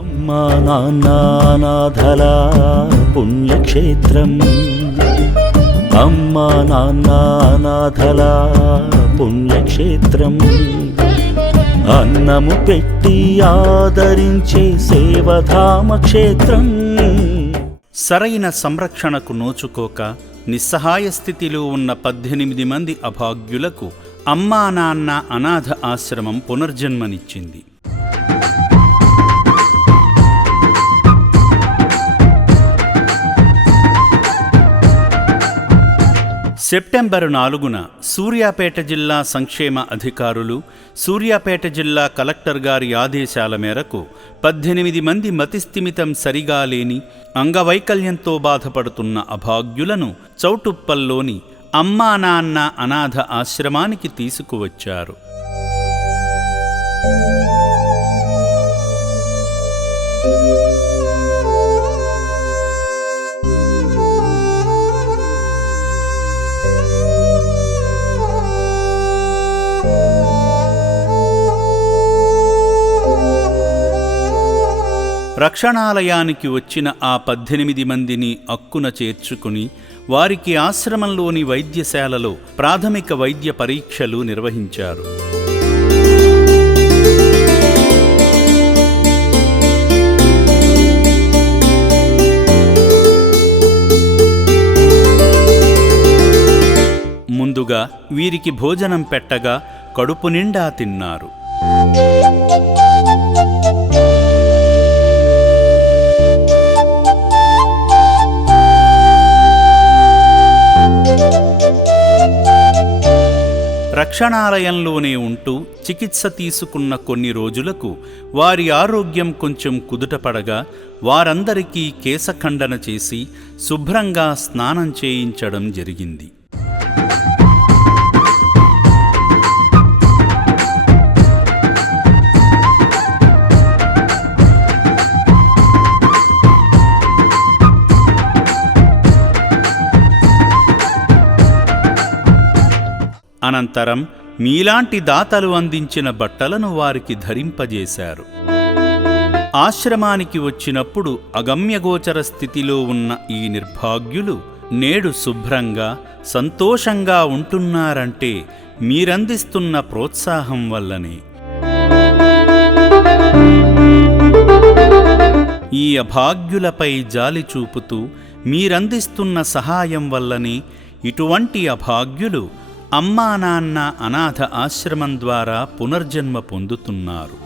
అమ్మా నాన్న అనాథల పుణ్యక్షేత్రం, అమ్మా నాన్న అనాథల పుణ్యక్షేత్రం, అన్నము పెట్టి ఆదరించే సేవధామ క్షేత్రం. సరైన సంరక్షణకు నోచుకోక నిస్సహాయ స్థితిలో ఉన్న 18 మంది అభాగ్యులకు అమ్మా నాన్న అనాథ ఆశ్రమం పునర్జన్మనిచ్చింది. సెప్టెంబరు 4న సూర్యాపేట జిల్లా సంక్షేమ అధికారులు, సూర్యాపేట జిల్లా కలెక్టర్ గారి ఆదేశాల మేరకు 18 మంది మతిస్థిమితం సరిగా లేని అంగవైకల్యంతో బాధపడుతున్న అభాగ్యులను చౌటుప్పల్లోని అమ్మా నాన్న అనాథ ఆశ్రమానికి తీసుకువచ్చారు. రక్షణాలయానికి వచ్చిన ఆ 18 మందిని అక్కున చేర్చుకుని వారికి ఆశ్రమంలోని వైద్యశాలలో ప్రాథమిక వైద్య పరీక్షలు నిర్వహించారు. ముందుగా వీరికి భోజనం పెట్టగా కడుపు నిండా తిన్నారు. రక్షణాలయంలోనే ఉంటూ చికిత్స తీసుకున్న కొన్ని రోజులకు వారి ఆరోగ్యం కొంచెం కుదుటపడగా వారందరికీ కేశఖండన చేసి శుభ్రంగా స్నానం చేయించడం జరిగింది. అనంతరం మీలాంటి దాతలు అందించిన బట్టలను వారికి ధరింపజేశారు. ఆశ్రమానికి వచ్చినప్పుడు అగమ్యగోచర స్థితిలో ఉన్న ఈ నిర్భాగ్యులు నేడు శుభ్రంగా సంతోషంగా ఉంటున్నారంటే మీరందిస్తున్న ప్రోత్సాహం వల్లనే. ఈ అభాగ్యులపై జాలి చూపుతూ మీరందిస్తున్న సహాయం వల్లనే ఇటువంటి అభాగ్యులు అమ్మా నాన్న అనాథ ఆశ్రమం ద్వారా పునర్జన్మ పొందుతున్నారు.